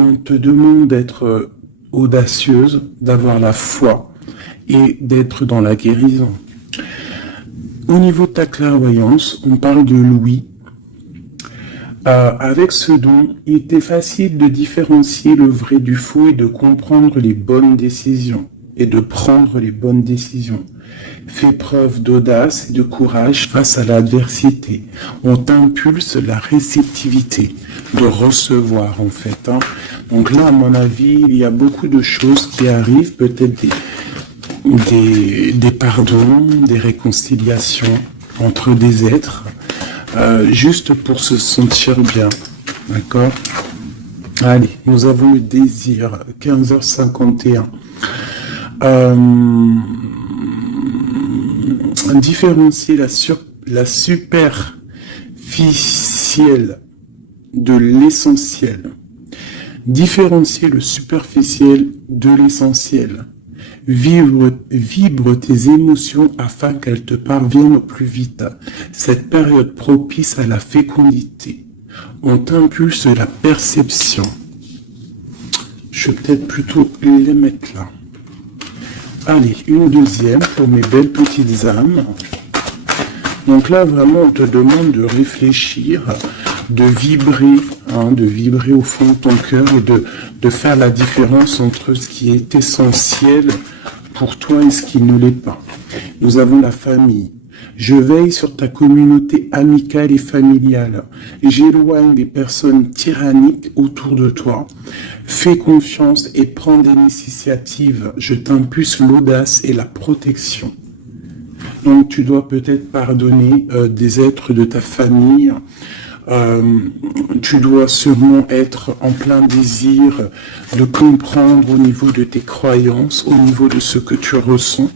On te demande d'être audacieuse, d'avoir la foi et d'être dans la guérison. Au niveau de ta clairvoyance, on parle de Louis. Avec ce don, il était facile de différencier le vrai du faux et de comprendre les bonnes décisions et de prendre les bonnes décisions. Fais preuve d'audace et de courage face à l'adversité. On t'impulse la réceptivité, de recevoir en fait. Donc là, à mon avis, il y a beaucoup de choses qui arrivent, peut-être des pardons, des réconciliations entre des êtres, juste pour se sentir bien. D'accord ? Allez, nous avons le désir, 15h51. Différencier la superficielle de l'essentiel. Différencier le superficiel de l'essentiel. Vibre tes émotions afin qu'elles te parviennent au plus vite. Cette période propice à la fécondité. On t'impulse la perception. Je vais peut-être plutôt les mettre là. Allez, une deuxième pour mes belles petites âmes. Donc là, vraiment, on te demande de réfléchir, de vibrer au fond de ton cœur et de faire la différence entre ce qui est essentiel pour toi et ce qui ne l'est pas. Nous avons la famille. Je veille sur ta communauté amicale et familiale. J'éloigne les personnes tyranniques autour de toi. Fais confiance et prends des initiatives. Je t'impulse l'audace et la protection. Donc tu dois peut-être pardonner des êtres de ta famille. Tu dois sûrement être en plein désir de comprendre au niveau de tes croyances, au niveau de ce que tu ressens.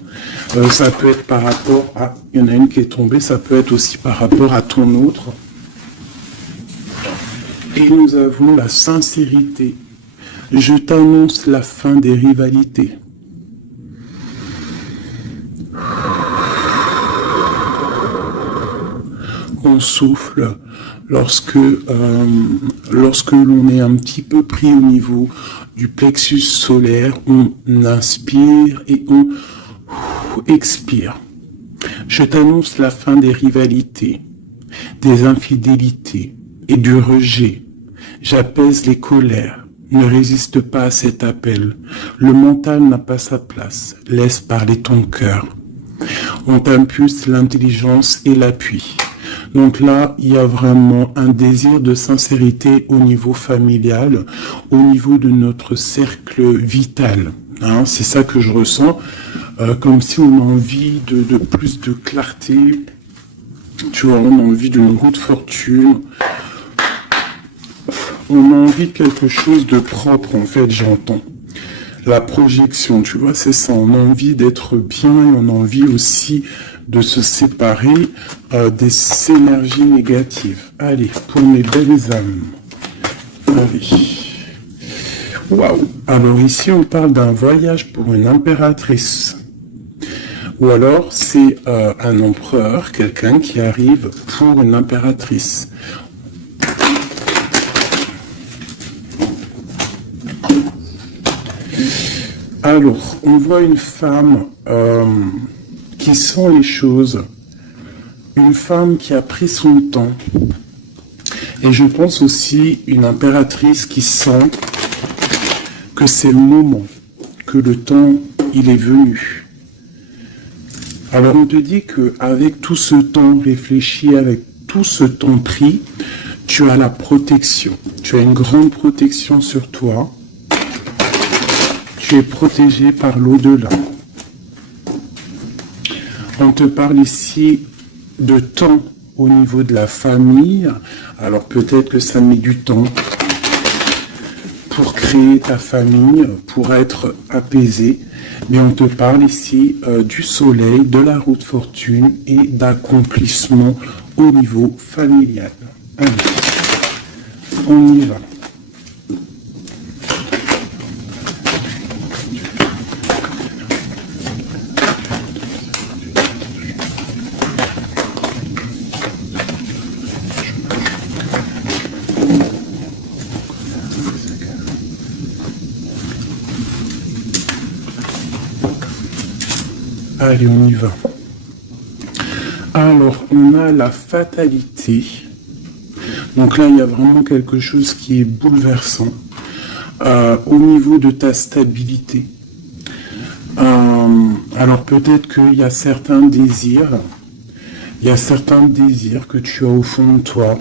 Ça peut être par rapport à... Il y en a une qui est tombée, ça peut être aussi par rapport à ton autre. Et nous avons la sincérité. Je t'annonce la fin des rivalités. On souffle lorsque l'on est un petit peu pris au niveau du plexus solaire, on inspire et on expire. Je t'annonce la fin des rivalités, des infidélités et du rejet. J'apaise les colères. Ne résiste pas à cet appel. Le mental n'a pas sa place. Laisse parler ton cœur. On t'impulse l'intelligence et l'appui. Donc là, il y a vraiment un désir de sincérité au niveau familial, au niveau de notre cercle vital. C'est ça que je ressens, comme si on a envie de plus de clarté, tu vois, on a envie d'une roue de fortune, on a envie de quelque chose de propre, en fait, j'entends. La projection, tu vois, c'est ça, on a envie d'être bien et on a envie aussi de se séparer des énergies négatives. Allez, pour mes belles âmes. Allez. Waouh. Alors ici, on parle d'un voyage pour une impératrice. Ou alors, c'est un empereur, quelqu'un qui arrive pour une impératrice. Alors, on voit une femme qui sent les choses, une femme qui a pris son temps, et je pense aussi une impératrice qui sent que c'est le moment, que le temps, il est venu. Alors on te dit qu'avec tout ce temps réfléchi, avec tout ce temps pris, tu as la protection, tu as une grande protection sur toi, tu es protégé par l'au-delà. On te parle ici de temps au niveau de la famille. Alors peut-être que ça met du temps pour créer ta famille, pour être apaisé. Mais on te parle ici du soleil, de la roue de fortune et d'accomplissement au niveau familial. Allez, on y va. Allez, on y va. Alors, on a la fatalité. Donc là, il y a vraiment quelque chose qui est bouleversant au niveau de ta stabilité. Alors peut-être qu'il y a certains désirs, que tu as au fond de toi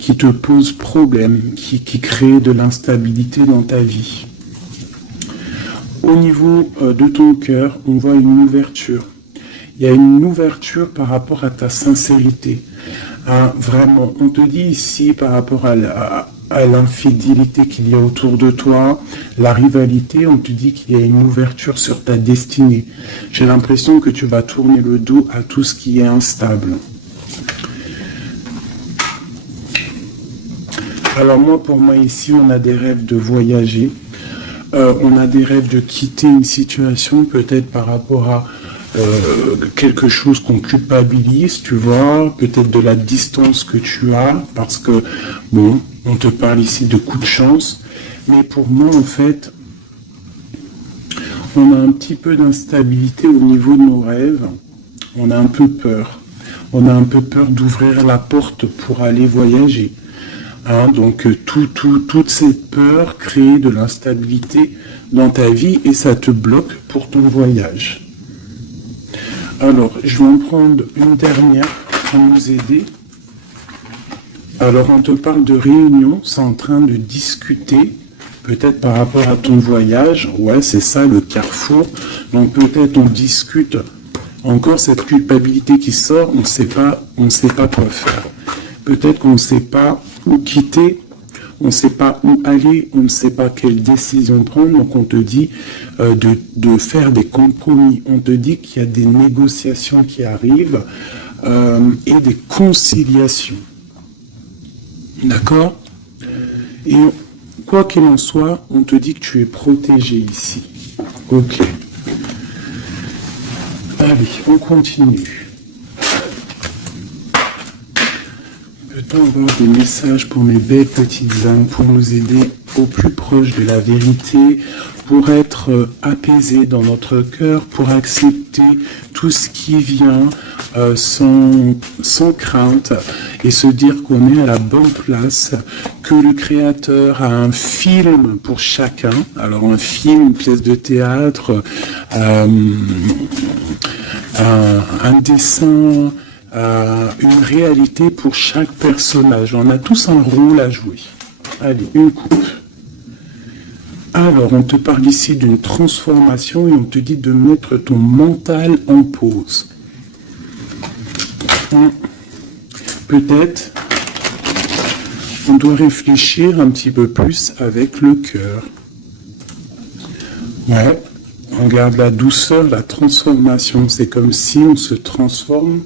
qui te posent problème, qui créent de l'instabilité dans ta vie. Au niveau de ton cœur, on voit une ouverture. Il y a une ouverture par rapport à ta sincérité. Vraiment, on te dit ici par rapport à l'infidélité qu'il y a autour de toi, la rivalité, on te dit qu'il y a une ouverture sur ta destinée. J'ai l'impression que tu vas tourner le dos à tout ce qui est instable. Alors moi, pour moi ici, on a des rêves de voyager. On a des rêves de quitter une situation, peut-être par rapport à quelque chose qu'on culpabilise, tu vois, peut-être de la distance que tu as, parce que, bon, on te parle ici de coup de chance, mais pour moi, en fait, on a un petit peu d'instabilité au niveau de nos rêves, on a un peu peur. On a un peu peur d'ouvrir la porte pour aller voyager. Donc, toute cette peur crée de l'instabilité dans ta vie et ça te bloque pour ton voyage. Alors, je vais en prendre une dernière pour nous aider. Alors, on te parle de réunion, c'est en train de discuter, peut-être par rapport à ton voyage. Ouais, c'est ça, le carrefour. Donc, peut-être on discute encore cette culpabilité qui sort, on ne sait pas quoi faire. Peut-être qu'on ne sait pas où quitter, on ne sait pas où aller, on ne sait pas quelle décision prendre, donc on te dit de faire des compromis, on te dit qu'il y a des négociations qui arrivent et des conciliations. D'accord? Et quoi qu'il en soit, on te dit que tu es protégé ici. Ok. Allez, on continue. Peut-on avoir des messages pour mes belles petites âmes, pour nous aider au plus proche de la vérité, pour être apaisés dans notre cœur, pour accepter tout ce qui vient sans crainte et se dire qu'on est à la bonne place, que le Créateur a un film pour chacun, alors un film, une pièce de théâtre, un dessin, une réalité pour chaque personnage. On a tous un rôle à jouer. Allez, une coupe. Alors, on te parle ici d'une transformation et on te dit de mettre ton mental en pause. Peut-être on doit réfléchir un petit peu plus avec le cœur. Ouais, on regarde la douceur, la transformation. C'est comme si on se transforme.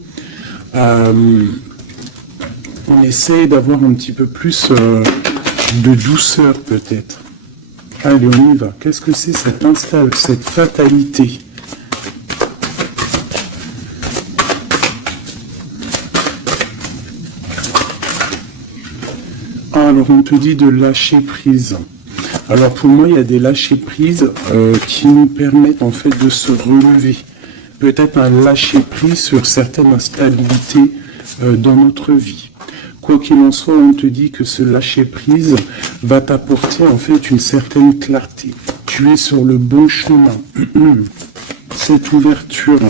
On essaie d'avoir un petit peu plus de douceur peut-être. Allez, on y va. Qu'est-ce que c'est cette fatalité? Alors, on te dit de lâcher prise. Alors, pour moi, il y a des lâcher prises qui nous permettent en fait de se relever. Peut-être un lâcher prise sur certaines instabilités dans notre vie. Quoi qu'il en soit, on te dit que ce lâcher prise va t'apporter en fait une certaine clarté. Tu es sur le bon chemin. Cette ouverture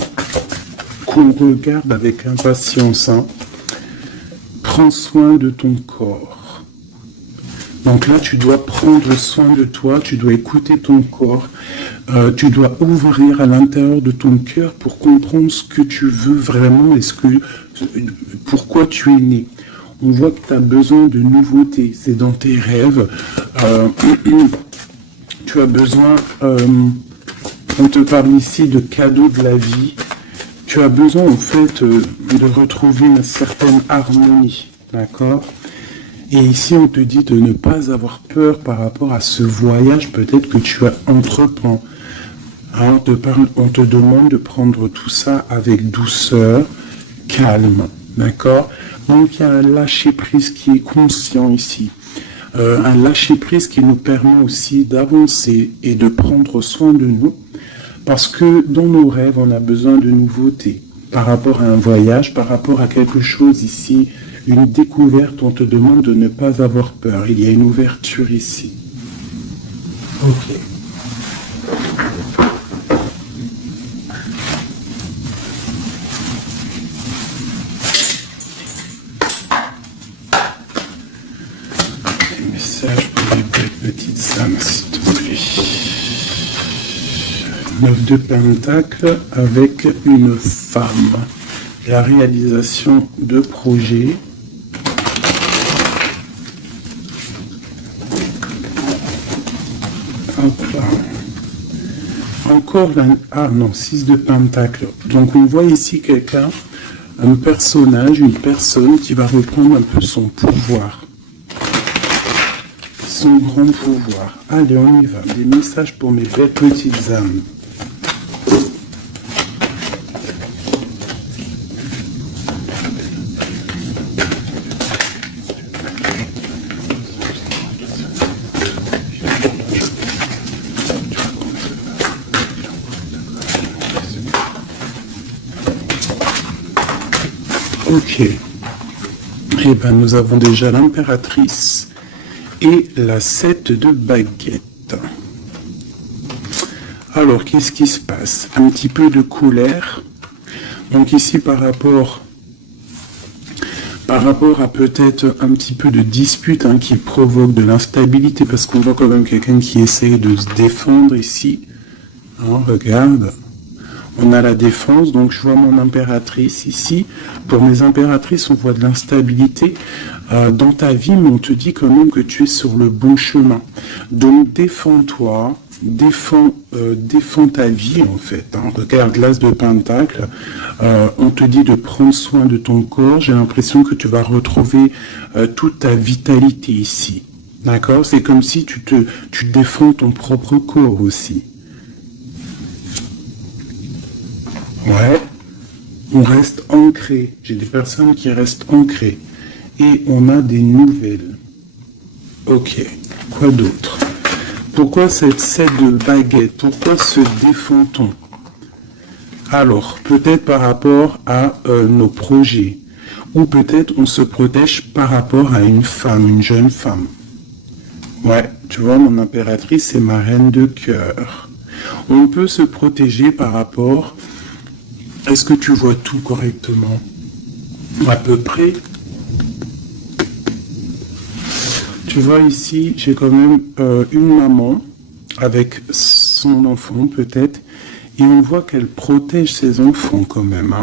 qu'on regarde avec impatience, prends soin de ton corps. Donc là, tu dois prendre soin de toi, tu dois écouter ton corps, tu dois ouvrir à l'intérieur de ton cœur pour comprendre ce que tu veux vraiment et pourquoi tu es né. On voit que tu as besoin de nouveautés, c'est dans tes rêves. Tu as besoin, on te parle ici de cadeaux de la vie. Tu as besoin en fait de retrouver une certaine harmonie, d'accord? Et ici, on te dit de ne pas avoir peur par rapport à ce voyage peut-être que tu as entreprends. On te demande de prendre tout ça avec douceur, calme, d'accord? Donc, il y a un lâcher-prise qui est conscient ici. Un lâcher-prise qui nous permet aussi d'avancer et de prendre soin de nous. Parce que dans nos rêves, on a besoin de nouveautés. Par rapport à un voyage, par rapport à quelque chose ici, une découverte, on te demande de ne pas avoir peur. Il y a une ouverture ici. Ok. Message pour les belles petites âmes, s'il te plaît. 9 de Pentacle avec une femme. La réalisation de projets. Hop là. Encore la... Ah non, 6 de Pentacle. Donc on voit ici quelqu'un, un personnage, une personne qui va reprendre un peu son pouvoir. Son grand pouvoir. Allez, on y va. Des messages pour mes belles petites âmes. Ok. Eh bien, nous avons déjà l'impératrice et la 7 de baguette. Alors, qu'est-ce qui se passe? Un petit peu de colère. Donc ici, par rapport à peut-être un petit peu de dispute qui provoque de l'instabilité, parce qu'on voit quand même quelqu'un qui essaye de se défendre ici. Regarde. On a la défense, donc je vois mon impératrice ici. Pour mes impératrices, on voit de l'instabilité dans ta vie, mais on te dit quand même que tu es sur le bon chemin. Donc défends-toi, défends ta vie en fait. Regarde l'as de Pentacle, on te dit de prendre soin de ton corps. J'ai l'impression que tu vas retrouver toute ta vitalité ici. D'accord? C'est comme si tu défends ton propre corps aussi. Ouais, on reste ancré. J'ai des personnes qui restent ancrées. Et on a des nouvelles. Ok, quoi d'autre? Pourquoi cette 7 de baguette? Pourquoi se défend-on? Alors, peut-être par rapport à nos projets. Ou peut-être on se protège par rapport à une femme, une jeune femme. Ouais, tu vois, mon impératrice, c'est ma reine de cœur. On peut se protéger par rapport... Est-ce que tu vois tout correctement? À peu près. Tu vois ici, j'ai quand même une maman avec son enfant peut-être, et on voit qu'elle protège ses enfants quand même.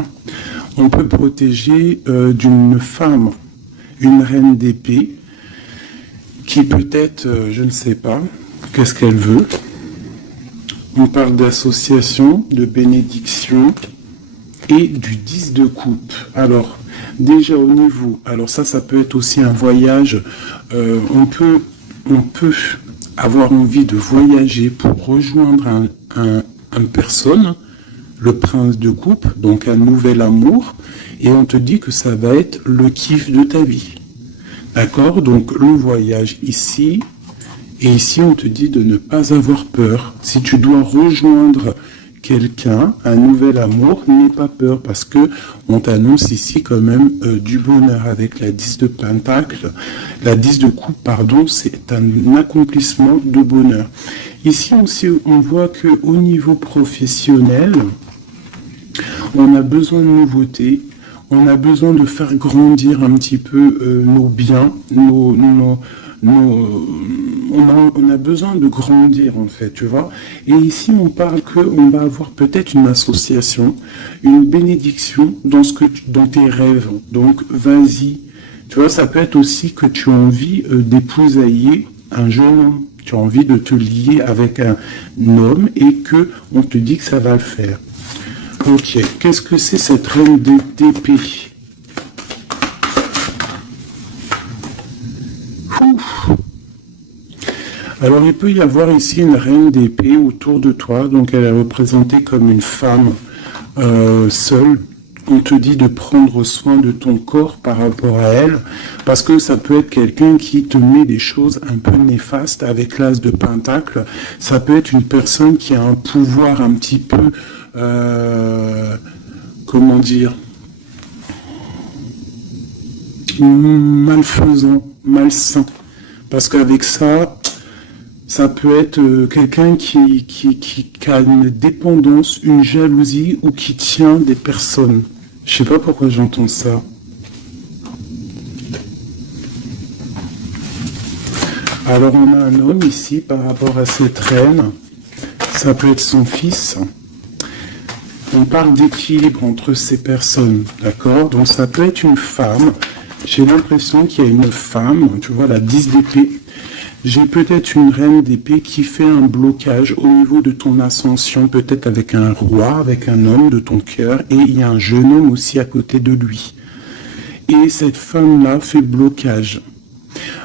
On peut protéger d'une femme, une reine d'épée, qui peut-être, je ne sais pas, qu'est-ce qu'elle veut. On parle d'association, de bénédiction, et du 10 de coupe. Alors, déjà au niveau, alors ça peut être aussi un voyage, on peut avoir envie de voyager pour rejoindre une personne, le prince de coupe, donc un nouvel amour, et on te dit que ça va être le kiff de ta vie. D'accord? Donc le voyage ici, et ici on te dit de ne pas avoir peur. Si tu dois rejoindre quelqu'un, un nouvel amour, n'aie pas peur parce que on t'annonce ici quand même du bonheur avec la 10 de Pentacle. La 10 de coupe, pardon, c'est un accomplissement de bonheur. Ici aussi, on voit que au niveau professionnel, on a besoin de nouveautés, on a besoin de faire grandir un petit peu nos biens, on a besoin de grandir en fait, tu vois. Et ici, on parle qu'on va avoir peut-être une association, une bénédiction dans tes rêves. Donc, vas-y. Tu vois, ça peut être aussi que tu as envie d'épousailler un jeune homme. Tu as envie de te lier avec un homme et que on te dit que ça va le faire. Ok, qu'est-ce que c'est cette reine d'épée? Alors, il peut y avoir ici une reine d'épée autour de toi, donc elle est représentée comme une femme seule, on te dit de prendre soin de ton corps par rapport à elle, parce que ça peut être quelqu'un qui te met des choses un peu néfastes avec l'as de pentacle. Ça peut être une personne qui a un pouvoir un petit peu, comment dire, malfaisant, malsain. Parce qu'avec ça, ça peut être quelqu'un qui a une dépendance, une jalousie ou qui tient des personnes. Je sais pas pourquoi j'entends ça. Alors on a un homme ici par rapport à cette reine. Ça peut être son fils. On parle d'équilibre entre ces personnes, d'accord? Donc ça peut être une femme. J'ai l'impression qu'il y a une femme, tu vois, la 10 d'épée. J'ai peut-être une reine d'épée qui fait un blocage au niveau de ton ascension, peut-être avec un roi, avec un homme de ton cœur, et il y a un jeune homme aussi à côté de lui. Et cette femme-là fait blocage.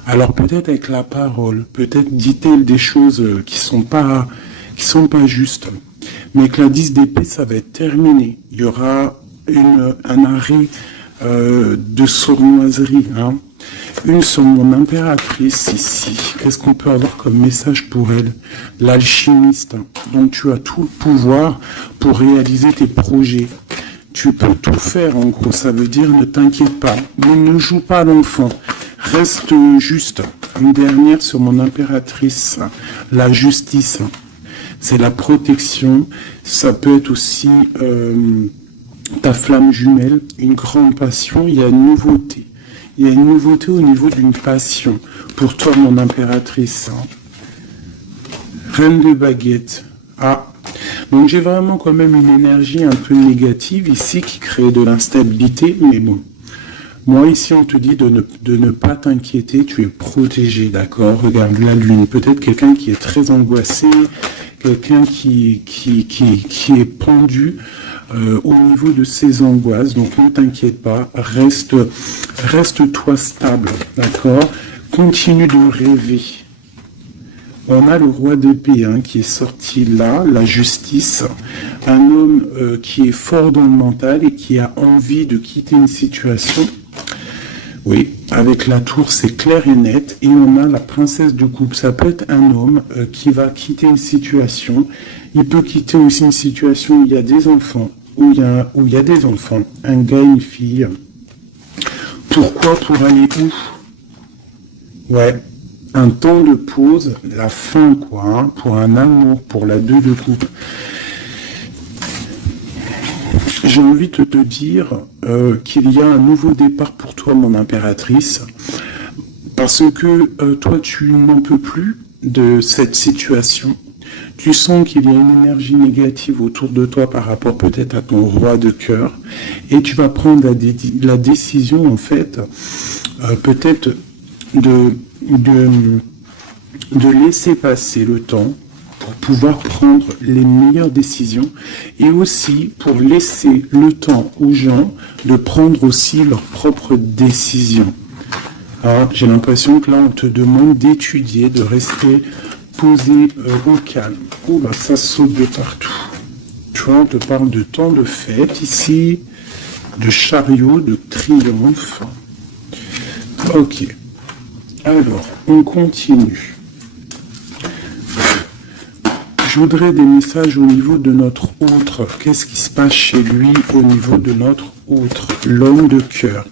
Alors peut-être avec la parole, peut-être dit-elle des choses qui sont pas justes. Mais avec la 10 d'épée, ça va être terminé. Il y aura un arrêt de sournoiserie, hein. Une sur mon impératrice ici. Qu'est-ce qu'on peut avoir comme message pour elle? L'alchimiste. Donc tu as tout le pouvoir pour réaliser tes projets. Tu peux tout faire en gros. Ça veut dire ne t'inquiète pas. Ne joue pas l'enfant. Reste juste. Une dernière sur mon impératrice. La justice. C'est la protection. Ça peut être aussi ta flamme jumelle. Une grande passion. Il y a une nouveauté. Il y a une nouveauté au niveau d'une passion. Pour toi, mon impératrice. Reine de baguette. Ah. Donc j'ai vraiment quand même une énergie un peu négative ici qui crée de l'instabilité. Mais bon. Moi, ici, on te dit de ne pas t'inquiéter. Tu es protégé, d'accord? Regarde la lune. Peut-être quelqu'un qui est très angoissé. Quelqu'un qui est pendu au niveau de ses angoisses. Donc ne t'inquiète pas, reste-toi stable, d'accord? Continue de rêver. On a le roi d'épée qui est sorti là, la justice, un homme qui est fort dans le mental et qui a envie de quitter une situation. Oui, avec la tour, c'est clair et net. Et on a la princesse de coupe. Ça peut être un homme qui va quitter une situation. Il peut quitter aussi une situation où il y a des enfants. Où il y a des enfants. Un gars, une fille. Pourquoi? Pour aller où? Ouais. Un temps de pause, la fin, quoi. Hein, pour un amour, pour la 2 de coupe. J'ai envie de te dire qu'il y a un nouveau départ pour toi, mon impératrice, parce que toi, tu n'en peux plus de cette situation. Tu sens qu'il y a une énergie négative autour de toi par rapport peut-être à ton roi de cœur, et tu vas prendre la décision, en fait, peut-être de laisser passer le temps, pour pouvoir prendre les meilleures décisions et aussi pour laisser le temps aux gens de prendre aussi leurs propres décisions. Alors, j'ai l'impression que là, on te demande d'étudier, de rester posé au calme. Oh, bah, ça saute de partout. Tu vois, on te parle de temps de fête ici, de chariot, de triomphe. Ok. Alors, on continue. Je voudrais des messages au niveau de notre autre. Qu'est-ce qui se passe chez lui au niveau de notre autre? L'homme de cœur.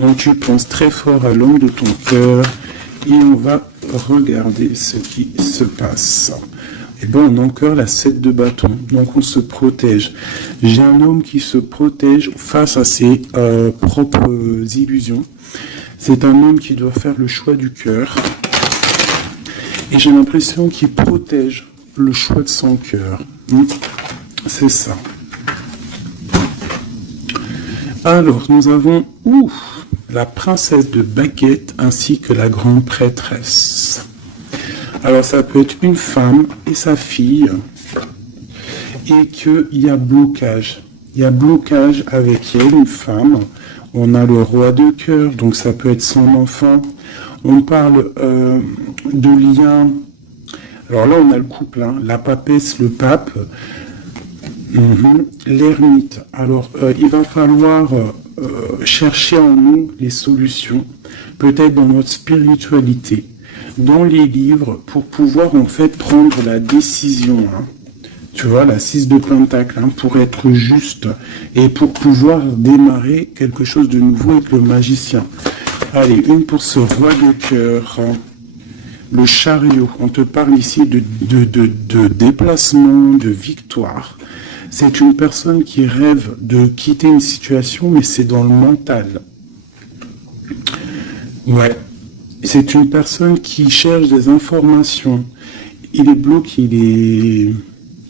Donc tu penses très fort à l'homme de ton cœur et on va regarder ce qui se passe. Et bien on a encore la 7 de bâton. Donc on se protège. J'ai un homme qui se protège face à ses propres illusions. C'est un homme qui doit faire le choix du cœur. Et j'ai l'impression qu'il protège le choix de son cœur. C'est ça. Alors, nous avons la princesse de baguette ainsi que la grande prêtresse. Alors, ça peut être une femme et sa fille et qu'il y a blocage. Il y a blocage avec elle, une femme. On a le roi de cœur, donc ça peut être son enfant. On parle de liens. Alors là, on a le couple, la papesse, le pape. L'ermite. Alors, il va falloir chercher en nous les solutions, peut-être dans notre spiritualité, dans les livres, pour pouvoir en fait prendre la décision. Hein. Tu vois, la 6 de Pentacle, hein, pour être juste et pour pouvoir démarrer quelque chose de nouveau avec le magicien. Allez, une pour ce roi de cœur. Le chariot, on te parle ici de déplacement, de victoire. C'est une personne qui rêve de quitter une situation, mais c'est dans le mental. Ouais. C'est une personne qui cherche des informations. Il est bloqué, il est...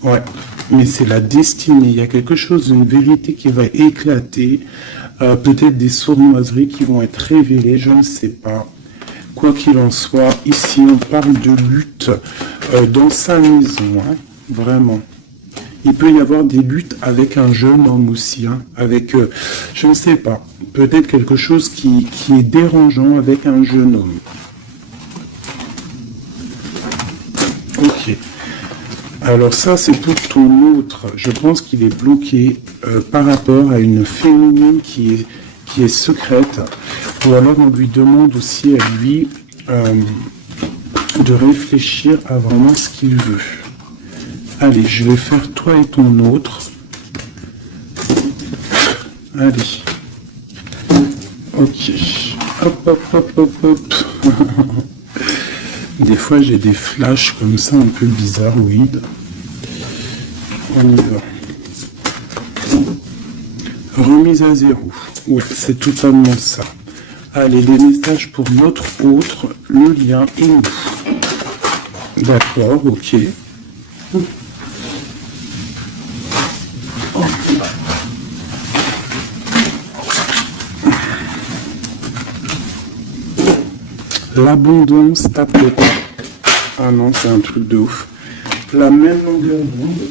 Ouais, mais c'est la destinée. Il y a quelque chose, une vérité qui va éclater. Peut-être des sournoiseries qui vont être révélées, je ne sais pas. Quoi qu'il en soit, ici on parle de lutte dans sa maison, hein, vraiment. Il peut y avoir des luttes avec un jeune homme aussi, hein, avec, je ne sais pas, peut-être quelque chose qui est dérangeant avec un jeune homme. Ok. Alors ça, c'est pour ton autre. Je pense qu'il est bloqué par rapport à une féminine qui est secrète. Ou alors on lui demande aussi à lui de réfléchir à vraiment ce qu'il veut. Allez, je vais faire toi et ton autre. Allez. Ok. Hop, hop, hop, hop, hop. Des fois, j'ai des flashs comme ça, un peu bizarroïdes. On y va. Remise à zéro. Ouais, c'est totalement ça. Allez, les messages pour notre autre, le lien est où? D'accord, ok. L'abondance tape le pas. Ah non, c'est un truc de ouf. La même longueur d'onde.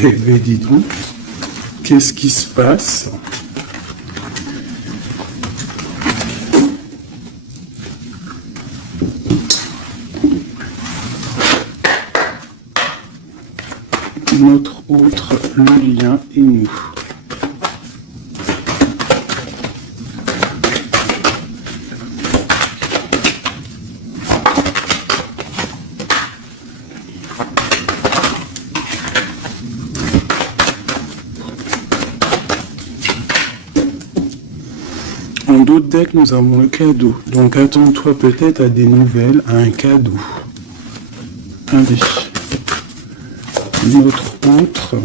Eh bien, dis donc, qu'est-ce qui se passe? Notre autre, le lien et nous. En d'autres decks, nous avons le cadeau. Donc attends-toi peut-être à des nouvelles, à un cadeau. Allez. Notre autre,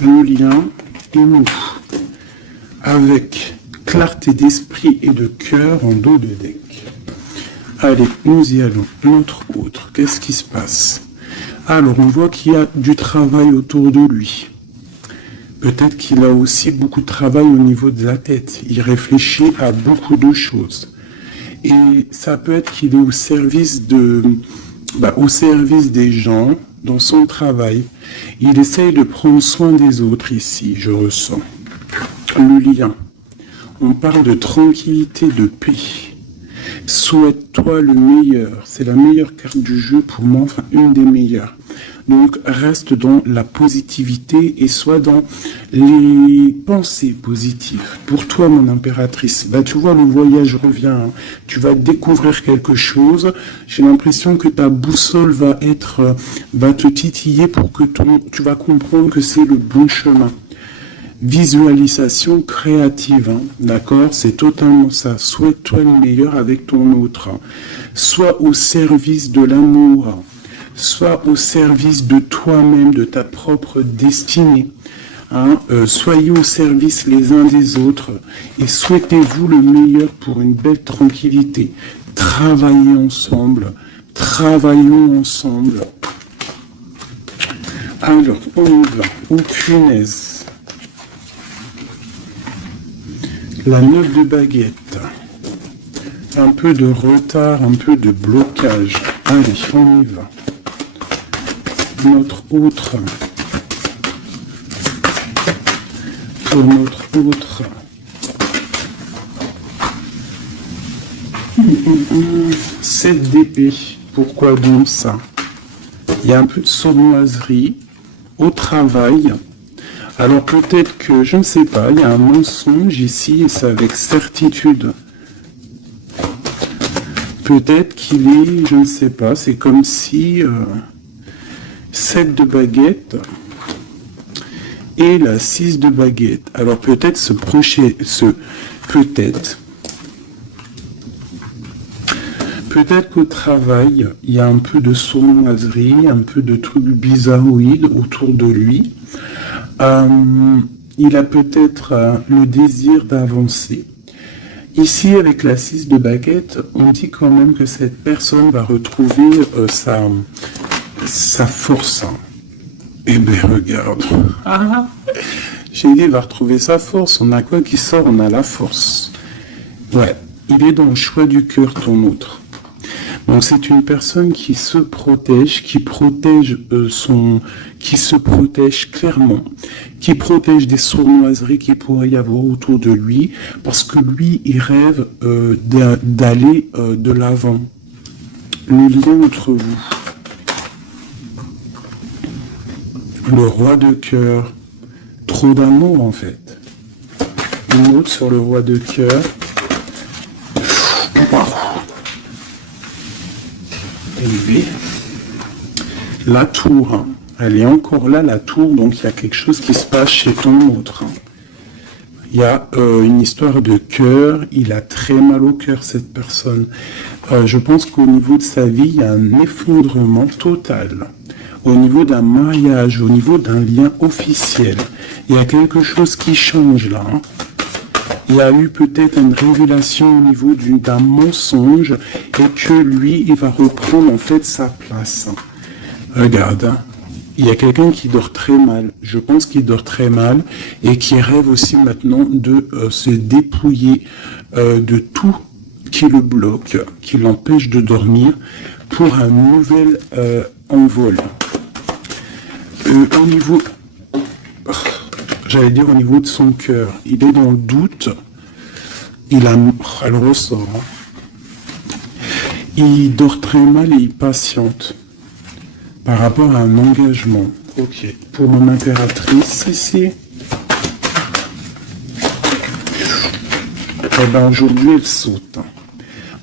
le lien et nous, avec clarté d'esprit et de cœur en dos de deck. Allez, nous y allons. Notre autre, qu'est-ce qui se passe? Alors, on voit qu'il y a du travail autour de lui. Peut-être qu'il a aussi beaucoup de travail au niveau de la tête. Il réfléchit à beaucoup de choses. Et ça peut être qu'il est au service des gens dans son travail. Il essaye de prendre soin des autres ici, je ressens. Le lien. On parle de tranquillité, de paix. Souhaite-toi le meilleur. C'est la meilleure carte du jeu pour moi, enfin une des meilleures. Donc reste dans la positivité et sois dans les pensées positives. Pour toi, mon impératrice, tu vois, le voyage revient. Hein. Tu vas découvrir quelque chose. J'ai l'impression que ta boussole va te titiller pour que tu vas comprendre que c'est le bon chemin. Visualisation créative, hein, d'accord? C'est totalement ça. Souhaite-toi le meilleur avec ton autre. Sois au service de l'amour. Sois au service de toi-même, de ta propre destinée. Hein? Soyez au service les uns des autres et souhaitez-vous le meilleur pour une belle tranquillité. Travaillez ensemble. Travaillons ensemble. Alors, on y va. Oh punaise. La 9 de baguette. Un peu de retard, un peu de blocage. Allez, on y va. Notre autre. pour notre autre. 7 d'épée. Pourquoi donc ça? Il y a un peu de sournoiserie au travail. Alors peut-être que, je ne sais pas, il y a un mensonge ici et c'est avec certitude. Peut-être qu'il est, je ne sais pas, c'est comme si 7 de baguette et la 6 de baguette. Alors peut-être peut-être qu'au travail, il y a un peu de sournoiserie, un peu de trucs bizarroïdes autour de lui. Il a peut-être le désir d'avancer. Ici, avec la 6 de baguette, on dit quand même que cette personne va retrouver sa force. Eh bien, regarde. J'ai dit, il va retrouver sa force. On a quoi qui sort? On a la force. Ouais, il est dans le choix du cœur, ton autre. Donc c'est une personne qui se protège, qui se protège clairement, qui protège des sournoiseries qu'il pourrait y avoir autour de lui, parce que lui, il rêve d'aller de l'avant. Le lien entre vous. Le roi de cœur. Trop d'amour en fait. Une autre sur le roi de cœur. Élevé. La tour, elle est encore là, la tour, donc il y a quelque chose qui se passe chez ton autre. Il y a une histoire de cœur, il a très mal au cœur cette personne. Je pense qu'au niveau de sa vie, il y a un effondrement total. Au niveau d'un mariage, au niveau d'un lien officiel, il y a quelque chose qui change là. Il y a eu peut-être une révélation au niveau d'un mensonge et que lui, il va reprendre en fait sa place. Regarde, il y a quelqu'un qui dort très mal. Je pense qu'il dort très mal et qui rêve aussi maintenant de se dépouiller de tout qui le bloque, qui l'empêche de dormir pour un nouvel envol. Au niveau... J'allais dire au niveau de son cœur, il est dans le doute, elle ressort. Il dort très mal et il patiente par rapport à un engagement. Ok, pour mon impératrice ici, eh ben aujourd'hui elle saute.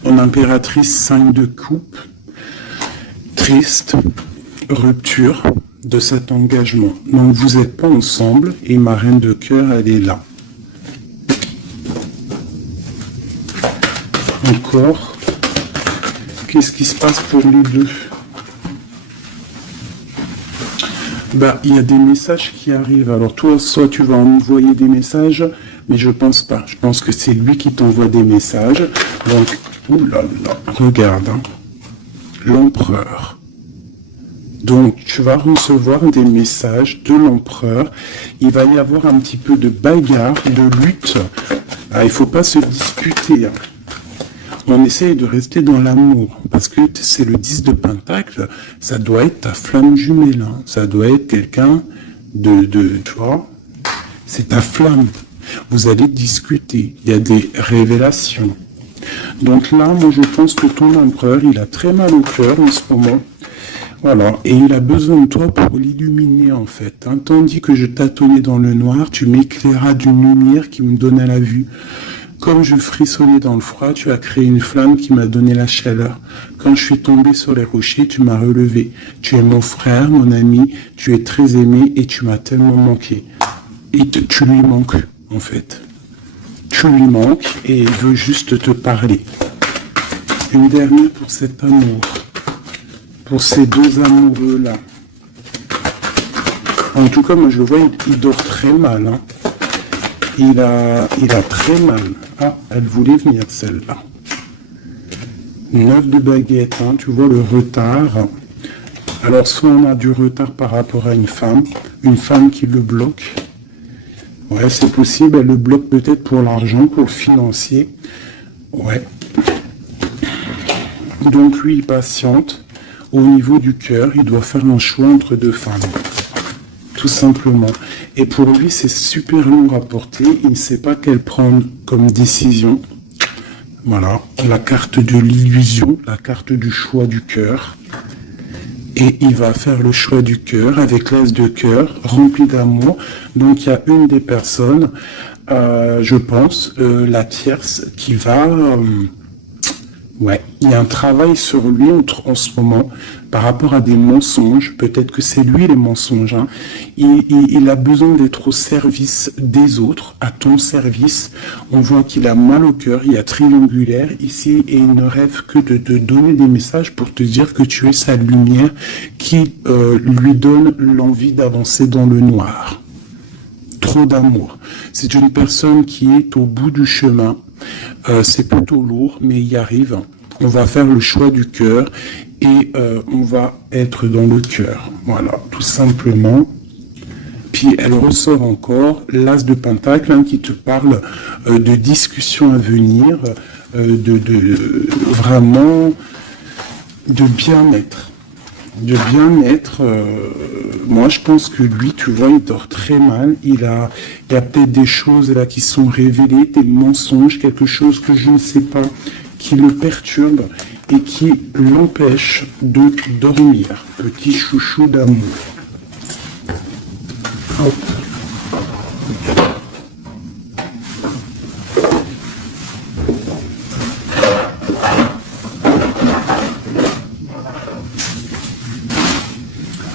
Mon impératrice 5 de coupe, triste, rupture de cet engagement. Donc vous n'êtes pas ensemble et ma reine de cœur, elle est là. Encore, qu'est-ce qui se passe pour les deux? Bah, il y a des messages qui arrivent. Alors toi, soit tu vas envoyer des messages, mais je pense pas. Je pense que c'est lui qui t'envoie des messages. Donc, oulala, regarde, hein. L'empereur. Donc, tu vas recevoir des messages de l'empereur. Il va y avoir un petit peu de bagarre, de lutte. Ah, il ne faut pas se disputer. Hein. On essaye de rester dans l'amour. Parce que c'est le 10 de Pentacle. Ça doit être ta flamme jumelle. Hein. Ça doit être quelqu'un tu vois, c'est ta flamme. Vous allez discuter. Il y a des révélations. Donc là, moi, je pense que ton empereur, il a très mal au cœur en ce moment. Voilà, et il a besoin de toi pour l'illuminer en fait. Hein. Tandis que je tâtonnais dans le noir, tu m'éclairas d'une lumière qui me donna la vue. Comme je frissonnais dans le froid, tu as créé une flamme qui m'a donné la chaleur. Quand je suis tombé sur les rochers, tu m'as relevé. Tu es mon frère, mon ami, tu es très aimé et tu m'as tellement manqué. Et tu lui manques en fait. Tu lui manques et il veut juste te parler. Une dernière pour cet amour. Pour ces deux amoureux-là. En tout cas, moi je le vois, il dort très mal. Hein. Il a très mal. Ah, elle voulait venir celle-là. 9 de baguette, hein, tu vois le retard. Alors soit on a du retard par rapport à une femme qui le bloque. Ouais, c'est possible, elle le bloque peut-être pour l'argent, pour le financier. Ouais. Donc lui, il patiente. Au niveau du cœur, il doit faire un choix entre deux femmes. tout simplement. Et pour lui, c'est super long à porter. Il ne sait pas quelle prendre comme décision. Voilà, la carte de l'illusion, la carte du choix du cœur. Et il va faire le choix du cœur avec l'as de cœur, rempli d'amour. Donc il y a une des personnes, je pense, la tierce, qui va... ouais, il y a un travail sur lui en ce moment par rapport à des mensonges. Peut-être que c'est lui les mensonges. Hein. Il a besoin d'être au service des autres, à ton service. On voit qu'il a mal au cœur, il y a triangulaire ici et il ne rêve que de te donner des messages pour te dire que tu es sa lumière qui lui donne l'envie d'avancer dans le noir. Trop d'amour. C'est une personne qui est au bout du chemin. C'est plutôt lourd, mais il y arrive. On va faire le choix du cœur et on va être dans le cœur. Voilà, tout simplement. Puis elle ressort encore l'as de pentacle hein, qui te parle de discussions à venir, vraiment de bien-être. De bien-être, moi je pense que lui, tu vois, il dort très mal. Il y a peut-être des choses là qui sont révélées, des mensonges, quelque chose que je ne sais pas, qui le perturbe et qui l'empêche de dormir. Petit chouchou d'amour. Hop.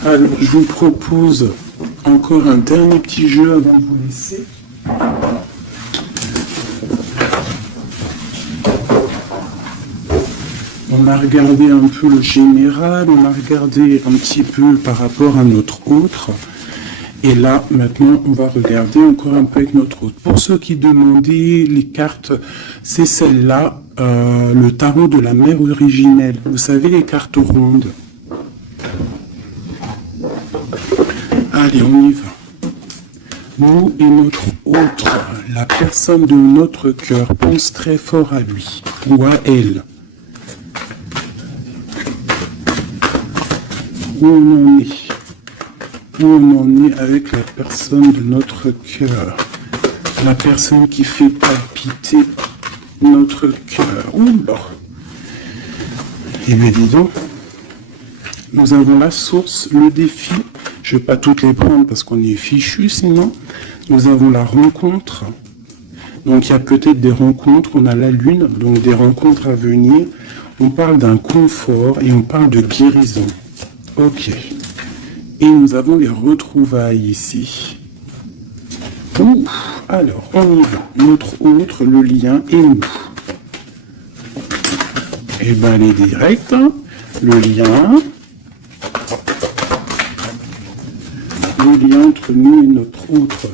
Alors, je vous propose encore un dernier petit jeu avant de vous laisser. On a regardé un peu le général, on a regardé un petit peu par rapport à notre autre. Et là, maintenant, on va regarder encore un peu avec notre autre. Pour ceux qui demandaient les cartes, c'est celle-là, le tarot de la mère originelle. Vous savez, les cartes rondes. Allez, on y va. Nous et notre autre, la personne de notre cœur, pense très fort à lui ou à elle. Où on en est? Où on en est avec la personne de notre cœur? La personne qui fait palpiter notre cœur. Oula! Eh bien, dis donc. Nous avons la source, le défi. Je ne vais pas toutes les prendre parce qu'on est fichu sinon. Nous avons la rencontre. Donc il y a peut-être des rencontres. On a la lune, donc des rencontres à venir. On parle d'un confort et on parle de guérison. Ok. Et nous avons les retrouvailles ici. Ouh. Alors, on y va. Notre autre, le lien et nous. Eh bien, elle est directe. Le lien. Le lien entre nous et notre autre.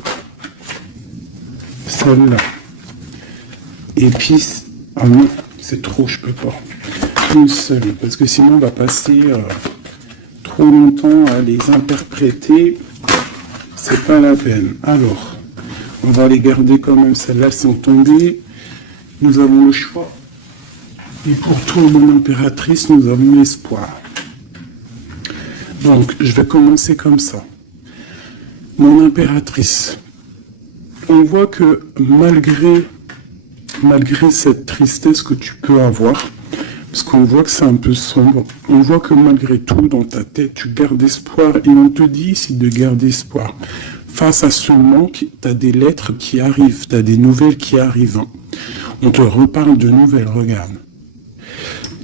Celle-là. Et puis, ah non, c'est trop, je peux pas. Une seule, parce que sinon on va passer trop longtemps à les interpréter. C'est pas la peine. Alors, on va les garder quand même. Celles-là sont tombées. Nous avons le choix. Et pour tout, mon impératrice, nous avons l'espoir. Donc, je vais commencer comme ça. Mon impératrice, on voit que malgré cette tristesse que tu peux avoir, parce qu'on voit que c'est un peu sombre, on voit que malgré tout, dans ta tête, tu gardes espoir, et on te dit ici de garder espoir. Face à ce manque, tu as des lettres qui arrivent, tu as des nouvelles qui arrivent. On te reparle de nouvelles, regarde.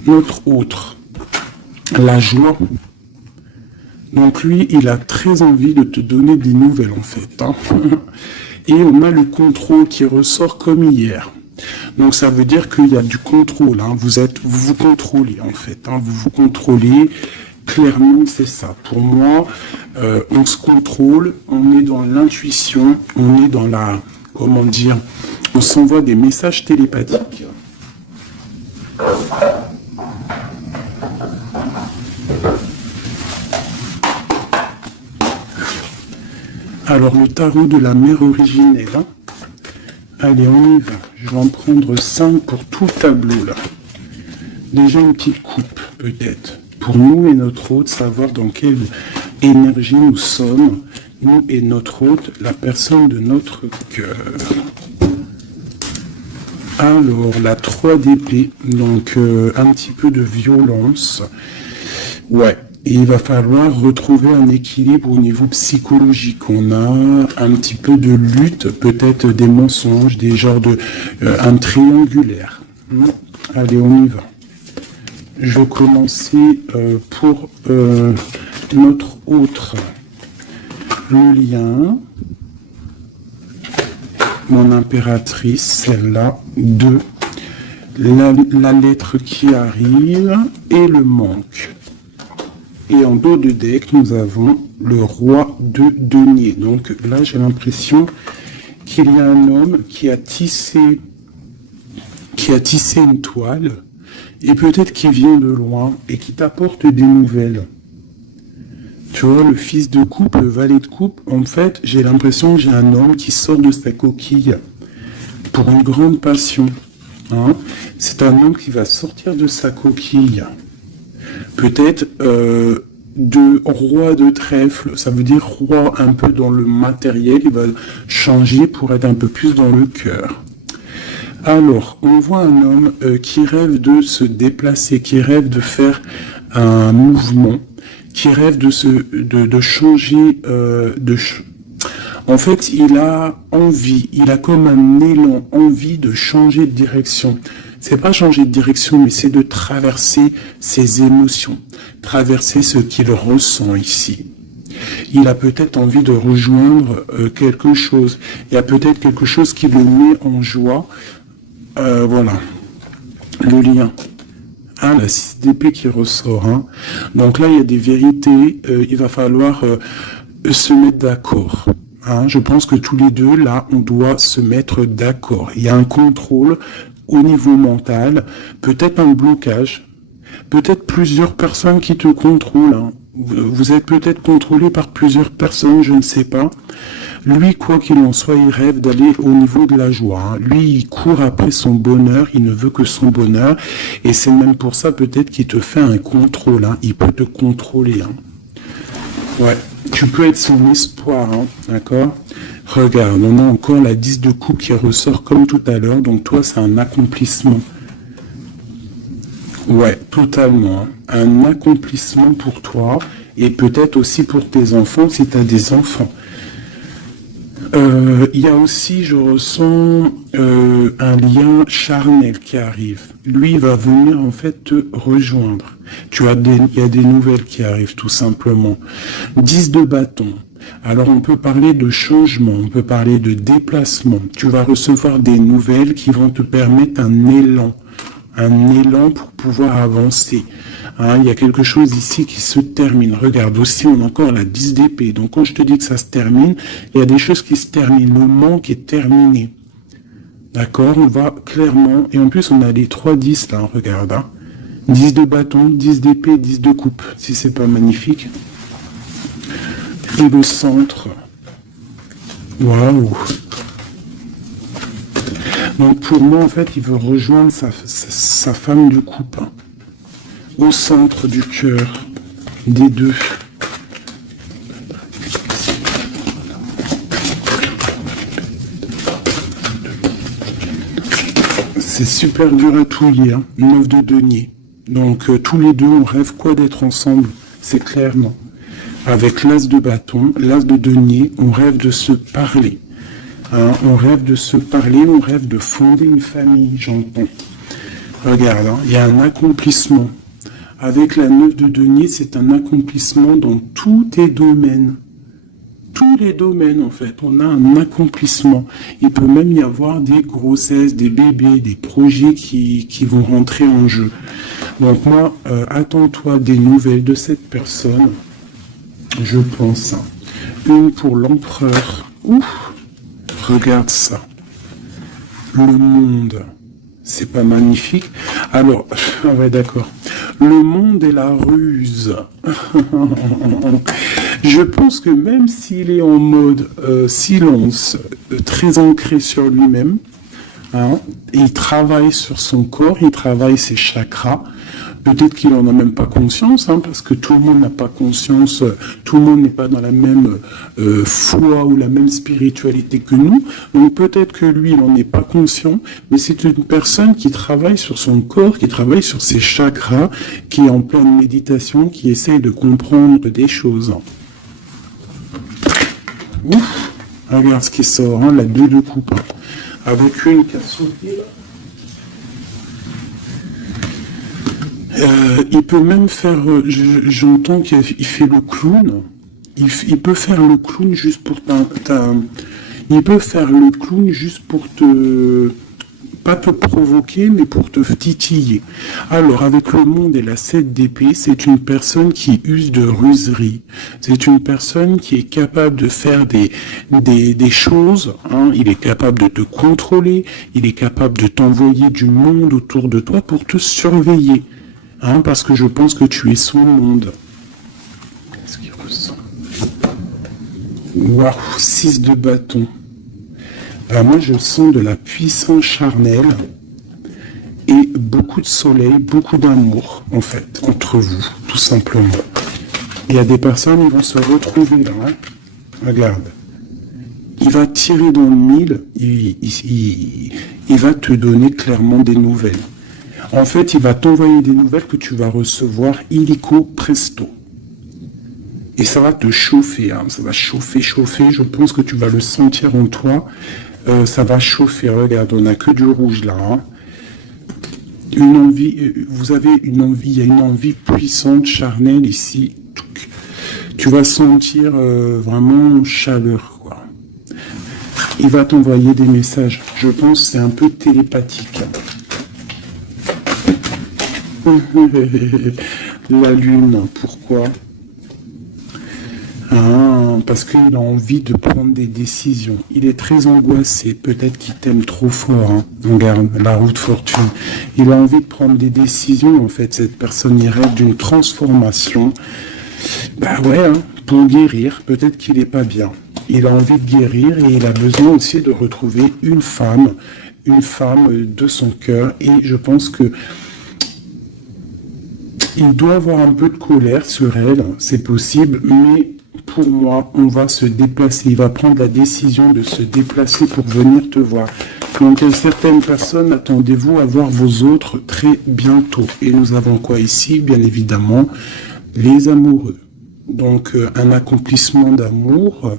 Notre autre, la joie. Donc lui, il a très envie de te donner des nouvelles en fait. Hein. Et on a le contrôle qui ressort comme hier. Donc ça veut dire qu'il y a du contrôle. Hein. Vous vous contrôlez en fait. Hein. Vous vous contrôlez. Clairement, c'est ça. Pour moi, on se contrôle. On est dans l'intuition. On est dans la... Comment dire? On s'envoie des messages télépathiques. Alors, le tarot de la mère originelle. Hein. Allez, on y va. Je vais en prendre 5 pour tout le tableau, là. Déjà une petite coupe, peut-être. Pour nous et notre autre, savoir dans quelle énergie nous sommes, nous et notre hôte, la personne de notre cœur. Alors, la 3 d'épée, donc un petit peu de violence. Ouais, et il va falloir retrouver un équilibre au niveau psychologique. On a un petit peu de lutte, peut-être des mensonges, des genres de... un triangulaire. Allez, on y va. Je vais commencer pour notre autre. Le lien... Mon impératrice, celle-là, 2, la lettre qui arrive et le manque. Et en dos de deck, nous avons le roi de denier. Donc là, j'ai l'impression qu'il y a un homme qui a tissé une toile et peut-être qui vient de loin et qui t'apporte des nouvelles. Tu vois, le fils de coupe, le valet de coupe, en fait, j'ai l'impression que j'ai un homme qui sort de sa coquille pour une grande passion. Hein. C'est un homme qui va sortir de sa coquille. Peut-être de roi de trèfle, ça veut dire roi un peu dans le matériel, il va changer pour être un peu plus dans le cœur. Alors, on voit un homme qui rêve de se déplacer, qui rêve de faire un mouvement, qui rêve de changer, en fait, il a envie, il a comme un élan, envie de changer de direction. C'est pas changer de direction, mais c'est de traverser ses émotions, traverser ce qu'il ressent ici. Il a peut-être envie de rejoindre quelque chose. Il y a peut-être quelque chose qui le met en joie. Voilà, le lien. Hein, la 6 d'épée qui ressort. Hein. Donc là, il y a des vérités. Il va falloir se mettre d'accord. Hein. Je pense que tous les deux, là, on doit se mettre d'accord. Il y a un contrôle au niveau mental, peut-être un blocage, peut-être plusieurs personnes qui te contrôlent. Hein. Vous êtes peut-être contrôlé par plusieurs personnes, je ne sais pas. Lui, quoi qu'il en soit, il rêve d'aller au niveau de la joie. Hein. Lui, il court après son bonheur, il ne veut que son bonheur. Et c'est même pour ça peut-être qu'il te fait un contrôle. Hein. Il peut te contrôler. Hein. Ouais, tu peux être son espoir, hein. D'accord ? Regarde, on a encore la 10 de coupe qui ressort comme tout à l'heure. Donc toi, c'est un accomplissement. Ouais, totalement. Hein. Un accomplissement pour toi et peut-être aussi pour tes enfants si tu as des enfants. Il y a aussi, je ressens un lien charnel qui arrive. Lui, il va venir en fait te rejoindre. Il y a des nouvelles qui arrivent tout simplement. 10 de bâton. Alors on peut parler de changement, on peut parler de déplacement. Tu vas recevoir des nouvelles qui vont te permettre un élan pour pouvoir avancer. Hein, il y a quelque chose ici qui se termine. Regarde, aussi on a encore la 10 d'épée. Donc quand je te dis que ça se termine, il y a des choses qui se terminent. Le manque est terminé. D'accord, on va clairement... Et en plus on a les 3 10 là, regarde. Hein. 10 de bâton, 10 d'épée, 10 de coupe. Si c'est pas magnifique. Et le centre. Waouh. Donc pour moi en fait il veut rejoindre sa femme de coupe. Hein. Au centre du cœur des deux. C'est super dur à touiller, hein. 9 de denier. Donc tous les deux, on rêve quoi d'être ensemble, c'est clairement. Avec l'as de bâton, l'as de denier, on rêve de se parler. Hein, on rêve de se parler, on rêve de fonder une famille, j'entends. Regarde, hein, il y a un accomplissement. Avec la 9 de denier, c'est un accomplissement dans tous tes domaines. Tous les domaines, en fait, on a un accomplissement. Il peut même y avoir des grossesses, des bébés, des projets qui vont rentrer en jeu. Donc moi, attends-toi des nouvelles de cette personne. Je pense. Une pour l'empereur. Ouf, regarde ça. Le monde. C'est pas magnifique. Alors, ouais, d'accord. Le monde et la ruse. Je pense que même s'il est en mode silence, très ancré sur lui-même, hein, il travaille sur son corps, il travaille ses chakras, Peut-être qu'il en a même pas conscience, hein, parce que tout le monde n'a pas conscience, tout le monde n'est pas dans la même foi ou la même spiritualité que nous. Donc peut-être que lui, il n'en est pas conscient, mais c'est une personne qui travaille sur son corps, qui travaille sur ses chakras, qui est en pleine méditation, qui essaye de comprendre des choses. Ouf, regarde ce qui sort, hein, la 2 de coupe, hein, avec une qui a sauté là. Il peut même faire, j'entends qu'il fait le clown. Il peut faire le clown juste pour il peut faire le clown juste pour pas te provoquer, mais pour te titiller. Alors, avec le monde et la 7 d'épée, c'est une personne qui use de ruserie. C'est une personne qui est capable de faire des choses, hein. Il est capable de te contrôler, il est capable de t'envoyer du monde autour de toi pour te surveiller. Hein, parce que je pense que tu es son monde. Qu'est-ce qu'il ressent? Waouh, 6 de bâton. Alors moi, je sens de la puissance charnelle et beaucoup de soleil, beaucoup d'amour, en fait, entre vous, tout simplement. Il y a des personnes, ils vont se retrouver là. Hein. Regarde. Il va tirer dans le mille, il va te donner clairement des nouvelles. En fait, il va t'envoyer des nouvelles que tu vas recevoir illico presto. Et ça va te chauffer, hein. Ça va chauffer. Je pense que tu vas le sentir en toi. Ça va chauffer. Regarde, on n'a que du rouge là. Hein. Une envie, vous avez une envie, il y a une envie puissante, charnelle ici. Tu vas sentir vraiment chaleur, quoi. Il va t'envoyer des messages. Je pense que c'est un peu télépathique. La lune, pourquoi? Parce qu'il a envie de prendre des décisions. Il est très angoissé, peut-être qu'il t'aime trop fort. Hein. Regarde, la roue de fortune. Il a envie de prendre des décisions, en fait. Cette personne, il rêve d'une transformation. Bah ouais, hein, pour guérir, peut-être qu'il n'est pas bien. Il a envie de guérir et il a besoin aussi de retrouver une femme de son cœur. Et je pense que il doit avoir un peu de colère sur elle, c'est possible, mais pour moi, on va se déplacer. Il va prendre la décision de se déplacer pour venir te voir. Donc, certaines personnes, attendez-vous à voir vos autres très bientôt. Et nous avons quoi ici? Bien évidemment, les amoureux. Donc, un accomplissement d'amour.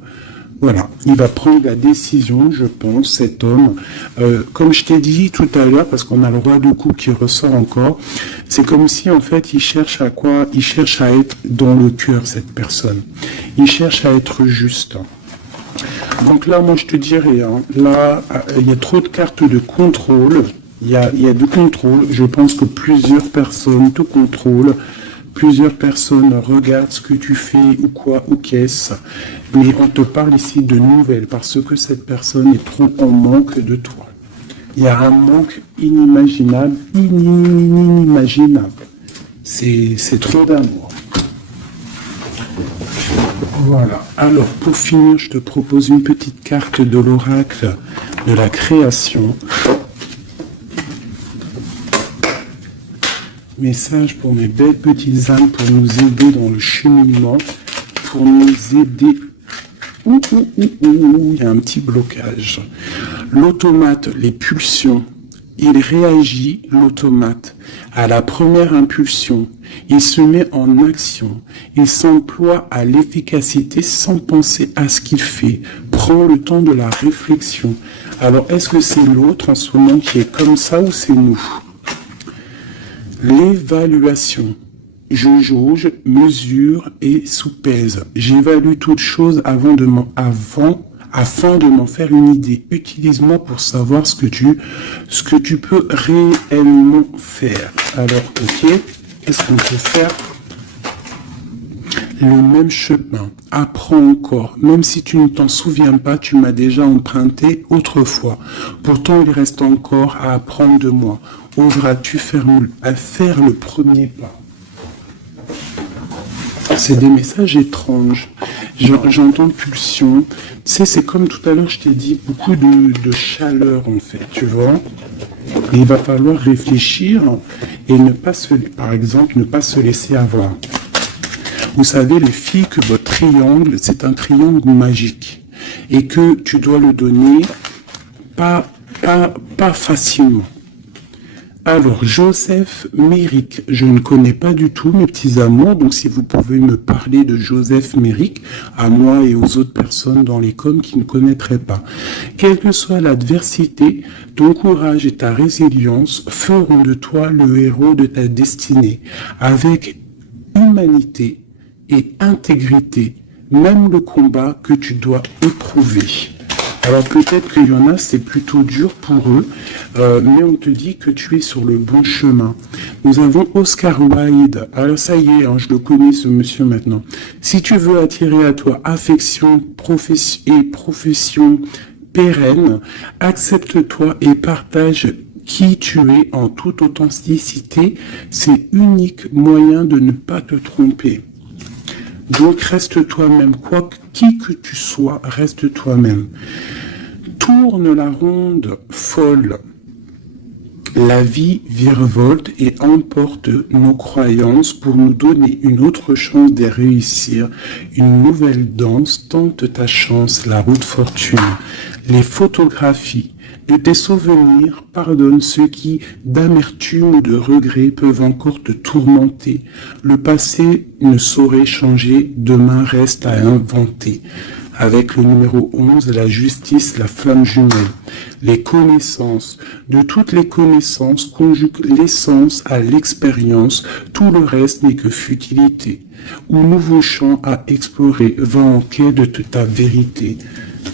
Voilà, il va prendre la décision, je pense, cet homme. Comme je t'ai dit tout à l'heure, parce qu'on a le roi de coupe qui ressort encore, c'est comme si, en fait, il cherche à quoi? Il cherche à être dans le cœur, cette personne. Il cherche à être juste. Donc là, moi, je te dirais, hein, là, il y a trop de cartes de contrôle. Il y a du contrôle. Je pense que plusieurs personnes te contrôlent. Plusieurs personnes regardent ce que tu fais ou quoi ou qu'est-ce, mais on te parle ici de nouvelles parce que cette personne est trop en manque de toi. Il y a un manque inimaginable, inimaginable. C'est trop d'amour. Voilà. Alors, pour finir, je te propose une petite carte de l'oracle de la création. Message pour mes belles petites âmes, pour nous aider dans le cheminement, pour nous aider. Il y a un petit blocage. L'automate, les pulsions, il réagit, l'automate, à la première impulsion. Il se met en action. Il s'emploie à l'efficacité sans penser à ce qu'il fait. Prend le temps de la réflexion. Alors, est-ce que c'est l'autre en ce moment qui est comme ça ou c'est nous? L'évaluation. Je jauge, mesure et soupèse. J'évalue toute chose afin de m'en faire une idée. Utilise-moi pour savoir ce que tu peux réellement faire. Alors, ok, qu'est-ce qu'on peut faire? Le même chemin. Apprends encore. Même si tu ne t'en souviens pas, tu m'as déjà emprunté autrefois. Pourtant, il reste encore à apprendre de moi. Oseras-tu faire le premier pas? C'est des messages étranges. J'entends pulsion. Tu sais, c'est comme tout à l'heure, je t'ai dit, beaucoup de chaleur, en fait, tu vois. Et il va falloir réfléchir et ne pas par exemple, ne pas se laisser avoir. Vous savez, les filles, que votre triangle, c'est un triangle magique. Et que tu dois le donner pas facilement. Alors, Joseph Méric, je ne connais pas du tout mes petits amours, donc si vous pouvez me parler de Joseph Méric, à moi et aux autres personnes dans les coms qui ne connaîtraient pas. Quelle que soit l'adversité, ton courage et ta résilience feront de toi le héros de ta destinée, avec humanité et intégrité, même le combat que tu dois éprouver. Alors peut-être qu'il y en a, c'est plutôt dur pour eux, mais on te dit que tu es sur le bon chemin. Nous avons Oscar Wilde. Alors ça y est, hein, je le connais ce monsieur maintenant. Si tu veux attirer à toi affection, profession pérenne, accepte-toi et partage qui tu es en toute authenticité. C'est l'unique moyen de ne pas te tromper. Donc reste toi-même, qui que tu sois, reste toi-même. Tourne la ronde folle. La vie virevolte et emporte nos croyances pour nous donner une autre chance de réussir. Une nouvelle danse, tente ta chance, la route fortune. Les photographies de tes souvenirs pardonne ceux qui, d'amertume ou de regret, peuvent encore te tourmenter. Le passé ne saurait changer, demain reste à inventer. Avec le numéro 11, la justice, la flamme jumelle. Les connaissances, de toutes les connaissances, conjugue l'essence à l'expérience, tout le reste n'est que futilité. Ou nouveau champ à explorer, va en quête de ta vérité.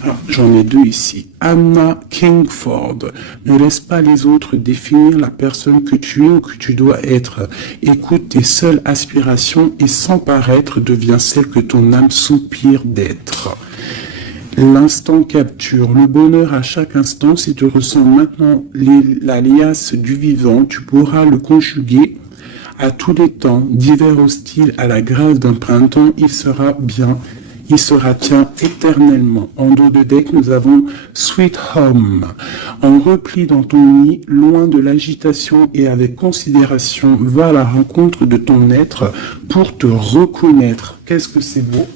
Alors, j'en ai deux ici. Anna Kingford. Ne laisse pas les autres définir la personne que tu es ou que tu dois être. Écoute tes seules aspirations et sans paraître deviens celle que ton âme soupire d'être. L'instant capture. Le bonheur à chaque instant. Si tu ressens maintenant la liasse du vivant, tu pourras le conjuguer à tous les temps. D'hiver hostile à la grâce d'un printemps, il sera bien. Il sera tien éternellement. En dos de deck, nous avons Sweet Home. En repli dans ton lit, loin de l'agitation et avec considération, va à la rencontre de ton être pour te reconnaître. Qu'est-ce que c'est beau!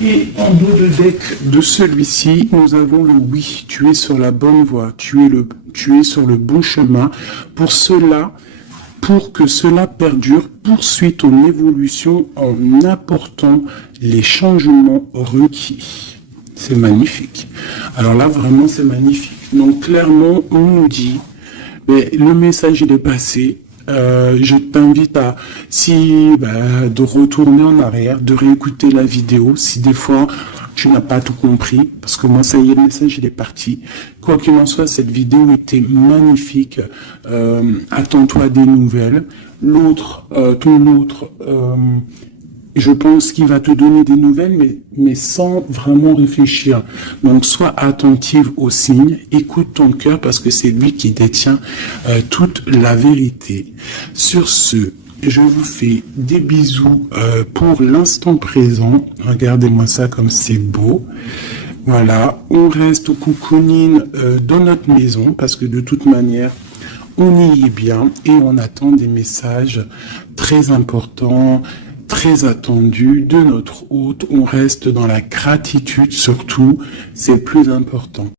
Et en dos de deck de celui-ci, nous avons le oui. Tu es sur la bonne voie. Tu es sur le bon chemin. Pour que cela perdure, poursuis ton évolution en apportant les changements requis. C'est magnifique. Alors là, vraiment, c'est magnifique. Donc, clairement, on nous dit, mais le message, il est passé. Je t'invite à, de retourner en arrière, de réécouter la vidéo, si des fois tu n'as pas tout compris, parce que moi, ça y est, le message, il est parti. Quoi qu'il en soit, cette vidéo était magnifique. Attends-toi des nouvelles. Ton autre, je pense qu'il va te donner des nouvelles, mais sans vraiment réfléchir. Donc, sois attentive aux signes, écoute ton cœur, parce que c'est lui qui détient toute la vérité. Sur ce, je vous fais des bisous pour l'instant présent. Regardez-moi ça comme c'est beau. Voilà, on reste au cocooning dans notre maison parce que de toute manière, on y est bien et on attend des messages très importants, très attendus de notre hôte. On reste dans la gratitude surtout, c'est le plus important.